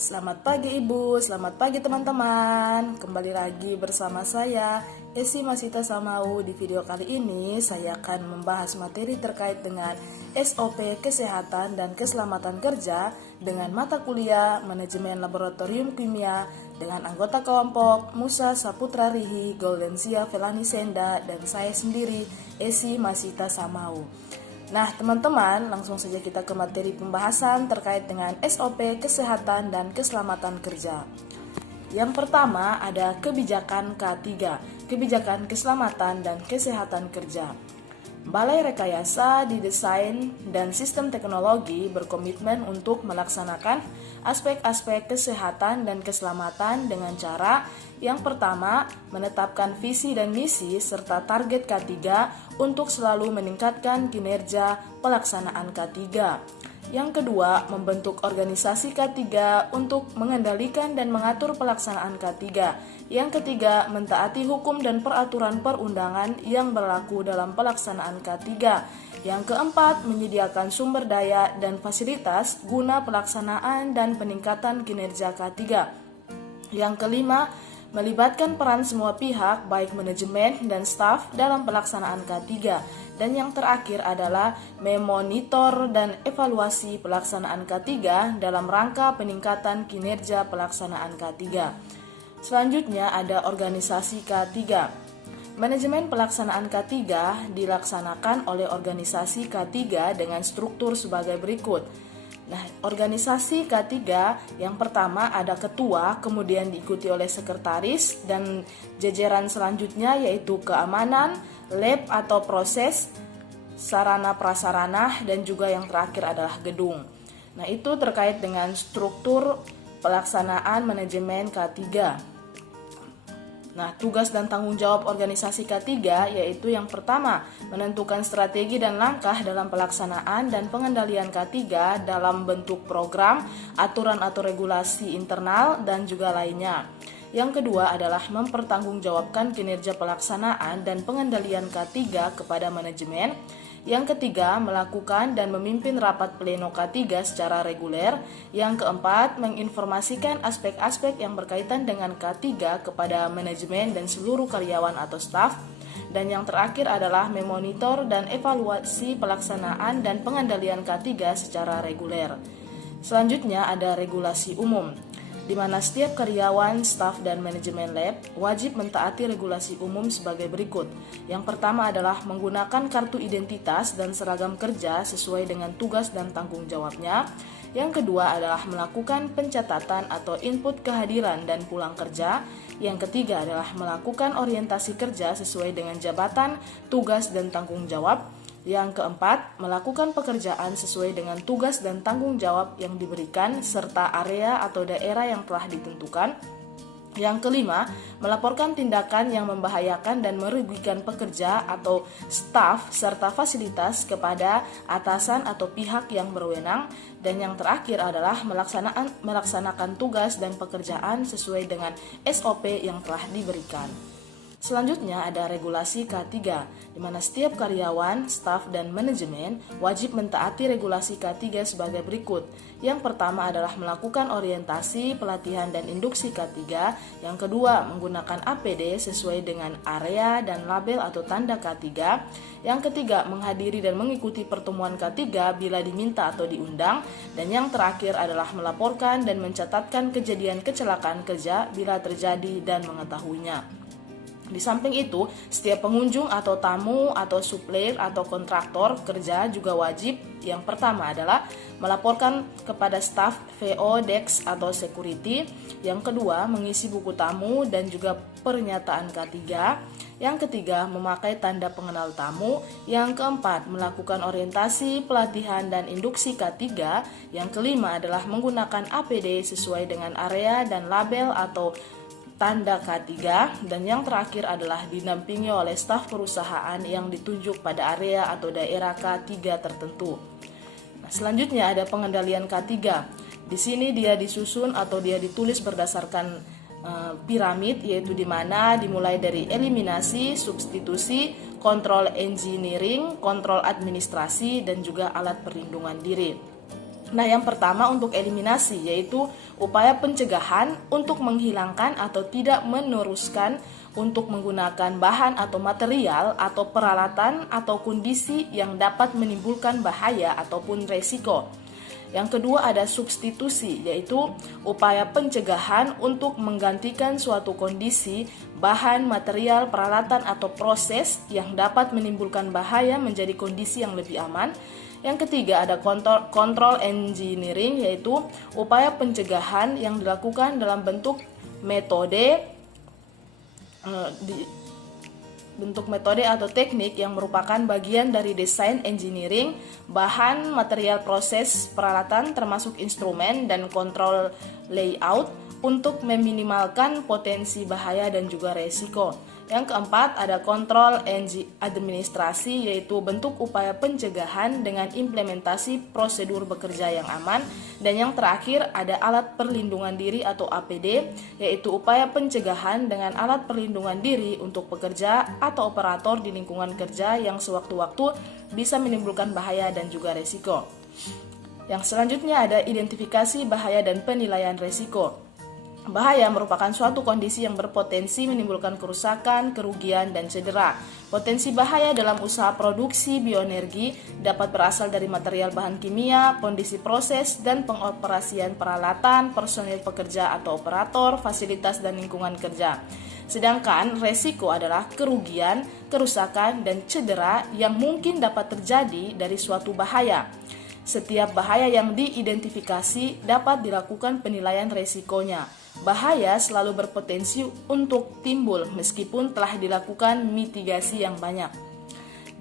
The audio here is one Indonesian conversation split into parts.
Selamat pagi Ibu, selamat pagi teman-teman. Kembali lagi bersama saya, Esi Masita Samau. Di video kali ini saya akan membahas materi terkait dengan SOP Kesehatan dan Keselamatan Kerja dengan mata kuliah Manajemen Laboratorium Kimia dengan anggota kelompok Musa Saputra Rihi, Goldensia Felani Senda, dan saya sendiri, Esi Masita Samau. Nah, teman-teman, langsung saja kita ke materi pembahasan terkait dengan SOP Kesehatan dan Keselamatan Kerja. Yang pertama ada kebijakan K3, Kebijakan Keselamatan dan Kesehatan Kerja. Balai Rekayasa Desain dan Sistem Teknologi berkomitmen untuk melaksanakan aspek-aspek kesehatan dan keselamatan dengan cara yang pertama, menetapkan visi dan misi serta target K3 untuk selalu meningkatkan kinerja pelaksanaan K3. Yang kedua, membentuk organisasi K3 untuk mengendalikan dan mengatur pelaksanaan K3. Yang ketiga, mentaati hukum dan peraturan perundangan yang berlaku dalam pelaksanaan K3. Yang keempat, menyediakan sumber daya dan fasilitas guna pelaksanaan dan peningkatan kinerja K3. Yang kelima, melibatkan peran semua pihak baik manajemen dan staf dalam pelaksanaan K3. Dan yang terakhir adalah memonitor dan evaluasi pelaksanaan K3 dalam rangka peningkatan kinerja pelaksanaan K3. Selanjutnya ada organisasi K3. Manajemen pelaksanaan K3 dilaksanakan oleh organisasi K3 dengan struktur sebagai berikut. Nah, organisasi K3 yang pertama ada ketua, kemudian diikuti oleh sekretaris, dan jajaran selanjutnya yaitu keamanan, lab atau proses, sarana prasarana, dan juga yang terakhir adalah gedung. Nah, itu terkait dengan struktur pelaksanaan manajemen K3. Nah, tugas dan tanggung jawab organisasi K3 yaitu yang pertama, menentukan strategi dan langkah dalam pelaksanaan dan pengendalian K3 dalam bentuk program, aturan atau regulasi internal, dan juga lainnya. Yang kedua adalah mempertanggungjawabkan kinerja pelaksanaan dan pengendalian K3 kepada manajemen. Yang ketiga, melakukan dan memimpin rapat pleno K3 secara reguler. Yang keempat, menginformasikan aspek-aspek yang berkaitan dengan K3 kepada manajemen dan seluruh karyawan atau staf. Dan yang terakhir adalah memonitor dan evaluasi pelaksanaan dan pengendalian K3 secara reguler. Selanjutnya ada regulasi umum, di mana setiap karyawan, staf, dan manajemen lab wajib mentaati regulasi umum sebagai berikut. Yang pertama adalah menggunakan kartu identitas dan seragam kerja sesuai dengan tugas dan tanggung jawabnya. Yang kedua adalah melakukan pencatatan atau input kehadiran dan pulang kerja. Yang ketiga adalah melakukan orientasi kerja sesuai dengan jabatan, tugas, dan tanggung jawab. Yang keempat, melakukan pekerjaan sesuai dengan tugas dan tanggung jawab yang diberikan serta area atau daerah yang telah ditentukan. Yang kelima, melaporkan tindakan yang membahayakan dan merugikan pekerja atau staf serta fasilitas kepada atasan atau pihak yang berwenang. Dan yang terakhir adalah melaksanakan tugas dan pekerjaan sesuai dengan SOP yang telah diberikan. Selanjutnya ada regulasi K3, di mana setiap karyawan, staf, dan manajemen wajib mentaati regulasi K3 sebagai berikut. Yang pertama adalah melakukan orientasi, pelatihan, dan induksi K3. Yang kedua, menggunakan APD sesuai dengan area dan label atau tanda K3. Yang ketiga, menghadiri dan mengikuti pertemuan K3 bila diminta atau diundang. Dan yang terakhir adalah melaporkan dan mencatatkan kejadian kecelakaan kerja bila terjadi dan mengetahuinya. Di samping itu, setiap pengunjung atau tamu atau supplier atau kontraktor kerja juga wajib yang pertama adalah melaporkan kepada staf VO, Dex atau security. Yang kedua, mengisi buku tamu dan juga pernyataan K3. Yang ketiga, memakai tanda pengenal tamu. Yang keempat, melakukan orientasi, pelatihan, dan induksi K3. Yang kelima adalah menggunakan APD sesuai dengan area dan label atau tanda K3, dan yang terakhir adalah didampingi oleh staf perusahaan yang ditunjuk pada area atau daerah K3 tertentu. Nah, selanjutnya ada pengendalian K3. Di sini dia disusun atau dia ditulis berdasarkan piramid, yaitu di mana dimulai dari eliminasi, substitusi, kontrol engineering, kontrol administrasi, dan juga alat perlindungan diri. Nah, yang pertama untuk eliminasi, yaitu upaya pencegahan untuk menghilangkan atau tidak meneruskan untuk menggunakan bahan atau material atau peralatan atau kondisi yang dapat menimbulkan bahaya ataupun resiko. Yang kedua ada substitusi, yaitu upaya pencegahan untuk menggantikan suatu kondisi, bahan, material, peralatan, atau proses yang dapat menimbulkan bahaya menjadi kondisi yang lebih aman. Yang ketiga ada control engineering, yaitu upaya pencegahan yang dilakukan dalam bentuk metode atau teknik yang merupakan bagian dari desain engineering, bahan, material, proses, peralatan termasuk instrumen dan kontrol layout untuk meminimalkan potensi bahaya dan juga resiko. Yang keempat ada kontrol administrasi, yaitu bentuk upaya pencegahan dengan implementasi prosedur bekerja yang aman. Dan yang terakhir ada alat perlindungan diri atau APD, yaitu upaya pencegahan dengan alat perlindungan diri untuk pekerja atau operator di lingkungan kerja yang sewaktu-waktu bisa menimbulkan bahaya dan juga resiko. Yang selanjutnya ada identifikasi bahaya dan penilaian resiko. Bahaya merupakan suatu kondisi yang berpotensi menimbulkan kerusakan, kerugian, dan cedera. Potensi bahaya dalam usaha produksi bioenergi dapat berasal dari material bahan kimia, kondisi proses, dan pengoperasian peralatan, personil pekerja atau operator, fasilitas, dan lingkungan kerja. Sedangkan resiko adalah kerugian, kerusakan, dan cedera yang mungkin dapat terjadi dari suatu bahaya. Setiap bahaya yang diidentifikasi dapat dilakukan penilaian resikonya. Bahaya selalu berpotensi untuk timbul meskipun telah dilakukan mitigasi yang banyak.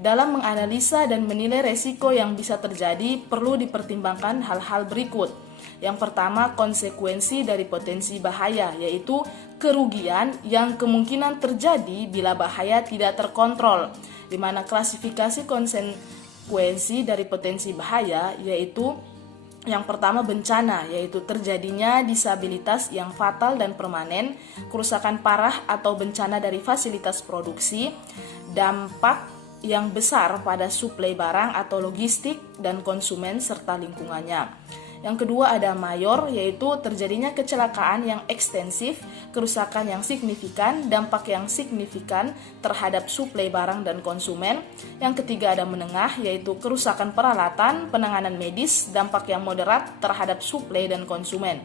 Dalam menganalisa dan menilai resiko yang bisa terjadi, perlu dipertimbangkan hal-hal berikut. Yang pertama, konsekuensi dari potensi bahaya, yaitu kerugian yang kemungkinan terjadi bila bahaya tidak terkontrol, di mana klasifikasi konsekuensi dari potensi bahaya yaitu yang pertama bencana, yaitu terjadinya disabilitas yang fatal dan permanen, kerusakan parah atau bencana dari fasilitas produksi, dampak yang besar pada suplai barang atau logistik dan konsumen serta lingkungannya. Yang kedua ada mayor, yaitu terjadinya kecelakaan yang ekstensif, kerusakan yang signifikan, dampak yang signifikan terhadap suplai barang dan konsumen. Yang ketiga ada menengah, yaitu kerusakan peralatan, penanganan medis, dampak yang moderat terhadap suplai dan konsumen.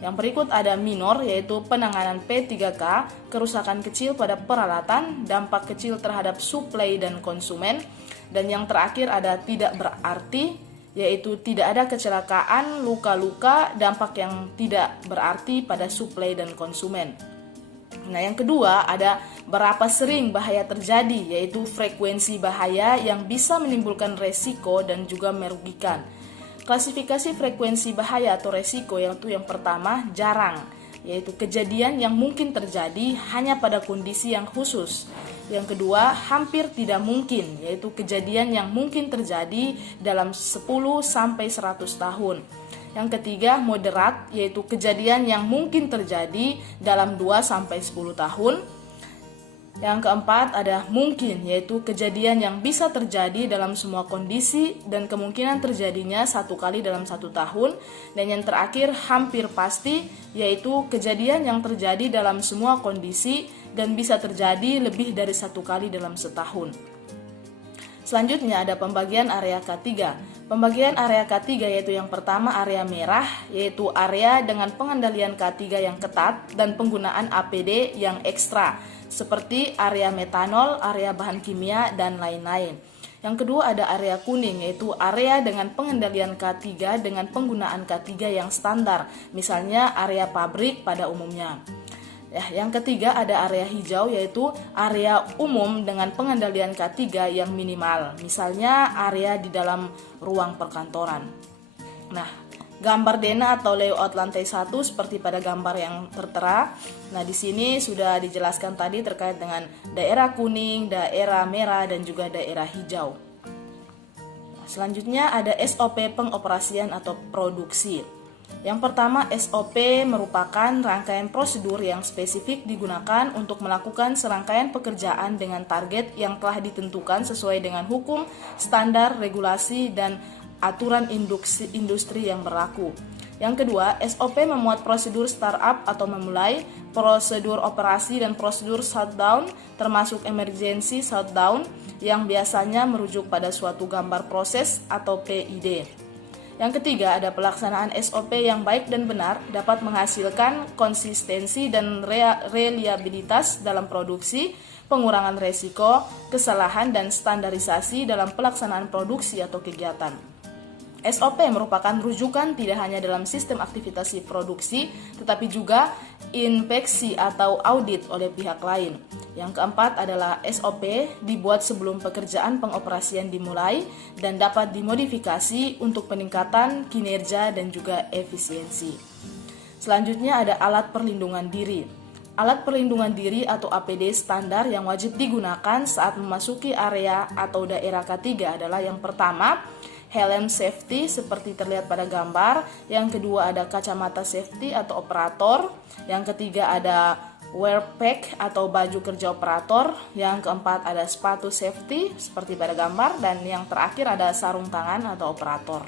Yang berikut ada minor, yaitu penanganan P3K, kerusakan kecil pada peralatan, dampak kecil terhadap suplai dan konsumen. Dan yang terakhir ada tidak berarti, yaitu tidak ada kecelakaan, luka-luka, dampak yang tidak berarti pada suplai dan konsumen. Nah, yang kedua ada berapa sering bahaya terjadi, yaitu frekuensi bahaya yang bisa menimbulkan resiko dan juga merugikan. Klasifikasi frekuensi bahaya atau resiko yaitu yang pertama jarang, yaitu kejadian yang mungkin terjadi hanya pada kondisi yang khusus. Yang kedua, hampir tidak mungkin, yaitu kejadian yang mungkin terjadi dalam 10-100 tahun. Yang ketiga, moderat, yaitu kejadian yang mungkin terjadi dalam 2-10 tahun. Yang keempat, ada mungkin, yaitu kejadian yang bisa terjadi dalam semua kondisi dan kemungkinan terjadinya 1 kali dalam 1 tahun. Dan yang terakhir, hampir pasti, yaitu kejadian yang terjadi dalam semua kondisi dan bisa terjadi lebih dari 1 kali dalam setahun. Selanjutnya ada pembagian area K3. Pembagian area K3 yaitu yang pertama area merah, yaitu area dengan pengendalian K3 yang ketat dan penggunaan APD yang ekstra, seperti area metanol, area bahan kimia, dan lain-lain. Yang kedua ada area kuning, yaitu area dengan pengendalian K3 dengan penggunaan K3 yang standar, misalnya area pabrik pada umumnya. Yang ketiga ada area hijau, yaitu area umum dengan pengendalian K3 yang minimal, misalnya area di dalam ruang perkantoran. Nah, gambar denah atau layout lantai 1 seperti pada gambar yang tertera. Nah, di sini sudah dijelaskan tadi terkait dengan daerah kuning, daerah merah, dan juga daerah hijau. Selanjutnya ada SOP pengoperasian atau produksi. Yang pertama, SOP merupakan rangkaian prosedur yang spesifik digunakan untuk melakukan serangkaian pekerjaan dengan target yang telah ditentukan sesuai dengan hukum, standar, regulasi, dan aturan industri yang berlaku. Yang kedua, SOP memuat prosedur startup atau memulai, prosedur operasi dan prosedur shutdown, termasuk emergency shutdown yang biasanya merujuk pada suatu gambar proses atau PID. Yang ketiga, ada pelaksanaan SOP yang baik dan benar dapat menghasilkan konsistensi dan reliabilitas dalam produksi, pengurangan resiko, kesalahan, dan standarisasi dalam pelaksanaan produksi atau kegiatan. SOP merupakan rujukan tidak hanya dalam sistem aktivitas produksi, tetapi juga inspeksi atau audit oleh pihak lain. Yang keempat adalah SOP dibuat sebelum pekerjaan pengoperasian dimulai dan dapat dimodifikasi untuk peningkatan kinerja dan juga efisiensi. Selanjutnya ada alat perlindungan diri. Alat perlindungan diri atau APD standar yang wajib digunakan saat memasuki area atau daerah K3 adalah yang pertama, helm safety seperti terlihat pada gambar. Yang kedua ada kacamata safety atau operator. Yang ketiga ada wear pack atau baju kerja operator. Yang keempat ada sepatu safety seperti pada gambar. Dan yang terakhir ada sarung tangan atau operator.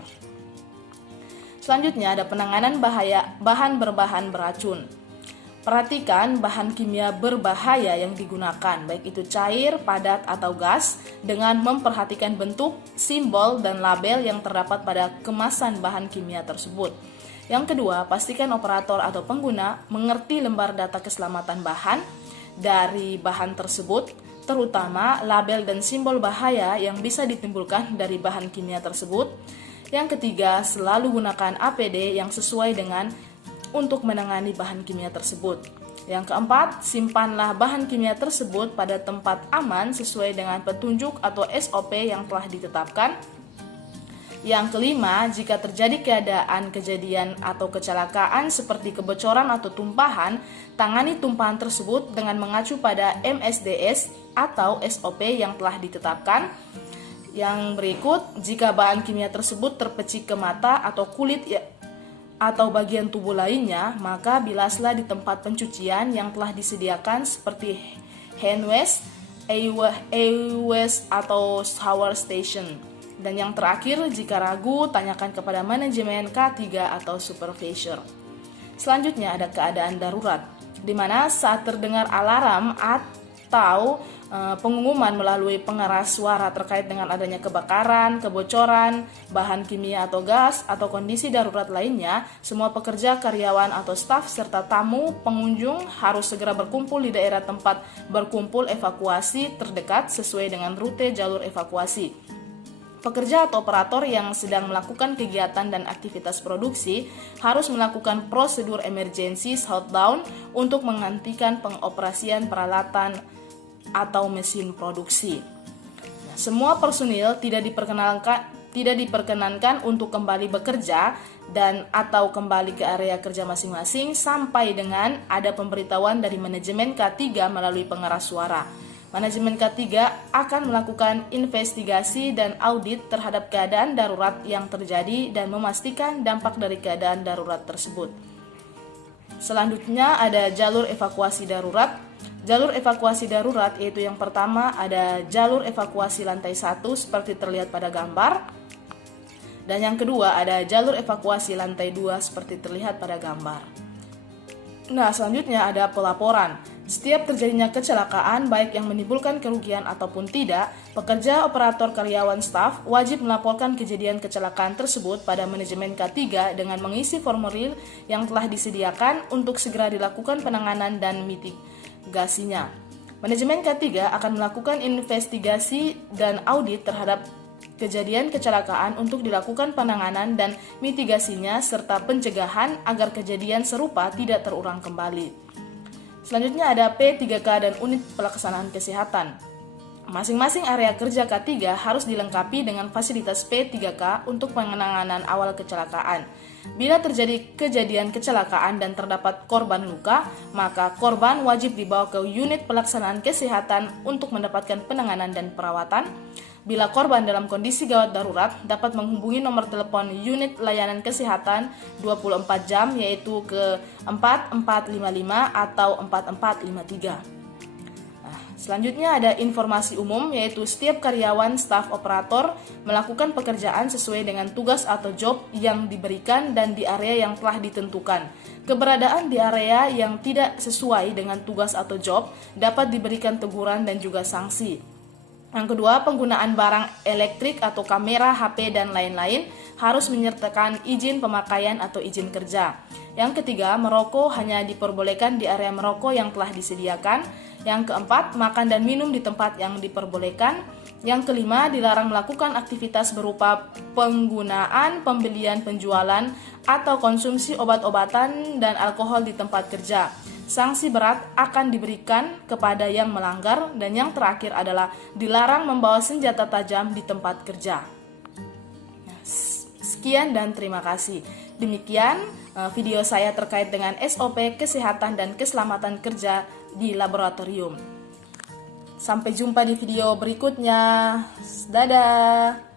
Selanjutnya ada penanganan bahan berbahan beracun. Perhatikan bahan kimia berbahaya yang digunakan, baik itu cair, padat, atau gas, dengan memperhatikan bentuk, simbol, dan label yang terdapat pada kemasan bahan kimia tersebut. Yang kedua, pastikan operator atau pengguna mengerti lembar data keselamatan bahan dari bahan tersebut, terutama label dan simbol bahaya yang bisa ditimbulkan dari bahan kimia tersebut. Yang ketiga, selalu gunakan APD yang sesuai dengan untuk menangani bahan kimia tersebut. Yang keempat, simpanlah bahan kimia tersebut pada tempat aman sesuai dengan petunjuk atau SOP yang telah ditetapkan. Yang kelima, jika terjadi kejadian atau kecelakaan seperti kebocoran atau tumpahan, tangani tumpahan tersebut dengan mengacu pada MSDS atau SOP yang telah ditetapkan. Yang berikut, jika bahan kimia tersebut terpecik ke mata atau kulit atau bagian tubuh lainnya, maka bilaslah di tempat pencucian yang telah disediakan seperti hand wash, wash atau shower station. Dan yang terakhir, jika ragu, tanyakan kepada manajemen K3 atau supervisor. Selanjutnya ada keadaan darurat, di mana saat terdengar alarm atau pengumuman melalui pengeras suara terkait dengan adanya kebakaran, kebocoran, bahan kimia atau gas, atau kondisi darurat lainnya, semua pekerja, karyawan, atau staf, serta tamu, pengunjung harus segera berkumpul di daerah tempat berkumpul evakuasi terdekat sesuai dengan rute jalur evakuasi. Pekerja atau operator yang sedang melakukan kegiatan dan aktivitas produksi harus melakukan prosedur emergency shutdown untuk menghentikan pengoperasian peralatan atau mesin produksi. Semua personil tidak diperkenankan untuk kembali bekerja dan atau kembali ke area kerja masing-masing sampai dengan ada pemberitahuan dari manajemen K3 melalui pengeras suara. Manajemen K3 akan melakukan investigasi dan audit terhadap keadaan darurat yang terjadi dan memastikan dampak dari keadaan darurat tersebut. Selanjutnya ada jalur evakuasi darurat. Jalur evakuasi darurat yaitu yang pertama ada jalur evakuasi lantai 1 seperti terlihat pada gambar. Dan yang kedua ada jalur evakuasi lantai 2 seperti terlihat pada gambar. Nah, selanjutnya ada pelaporan. Setiap terjadinya kecelakaan baik yang menimbulkan kerugian ataupun tidak, pekerja, operator, karyawan, staf wajib melaporkan kejadian kecelakaan tersebut pada manajemen K3 dengan mengisi formulir yang telah disediakan untuk segera dilakukan penanganan dan mitigasinya. Manajemen K3 akan melakukan investigasi dan audit terhadap kejadian kecelakaan untuk dilakukan penanganan dan mitigasinya serta pencegahan agar kejadian serupa tidak terulang kembali. Selanjutnya ada P3K dan unit pelaksanaan kesehatan. Masing-masing area kerja K3 harus dilengkapi dengan fasilitas P3K untuk penanganan awal kecelakaan. Bila terjadi kejadian kecelakaan dan terdapat korban luka, maka korban wajib dibawa ke unit pelaksanaan kesehatan untuk mendapatkan penanganan dan perawatan. Bila korban dalam kondisi gawat darurat, dapat menghubungi nomor telepon unit layanan kesehatan 24 jam yaitu ke 4455 atau 4453. Selanjutnya ada informasi umum, yaitu setiap karyawan staf operator melakukan pekerjaan sesuai dengan tugas atau job yang diberikan dan di area yang telah ditentukan. Keberadaan di area yang tidak sesuai dengan tugas atau job dapat diberikan teguran dan juga sanksi. Yang kedua, penggunaan barang elektrik atau kamera, HP, dan lain-lain harus menyertakan izin pemakaian atau izin kerja. Yang ketiga, merokok hanya diperbolehkan di area merokok yang telah disediakan. Yang keempat, makan dan minum di tempat yang diperbolehkan. Yang kelima, dilarang melakukan aktivitas berupa penggunaan, pembelian, penjualan, atau konsumsi obat-obatan dan alkohol di tempat kerja. Sanksi berat akan diberikan kepada yang melanggar. Dan yang terakhir adalah dilarang membawa senjata tajam di tempat kerja. Sekian dan terima kasih. Demikian video saya terkait dengan SOP kesehatan dan keselamatan kerja di laboratorium. Sampai jumpa di video berikutnya. Dadah.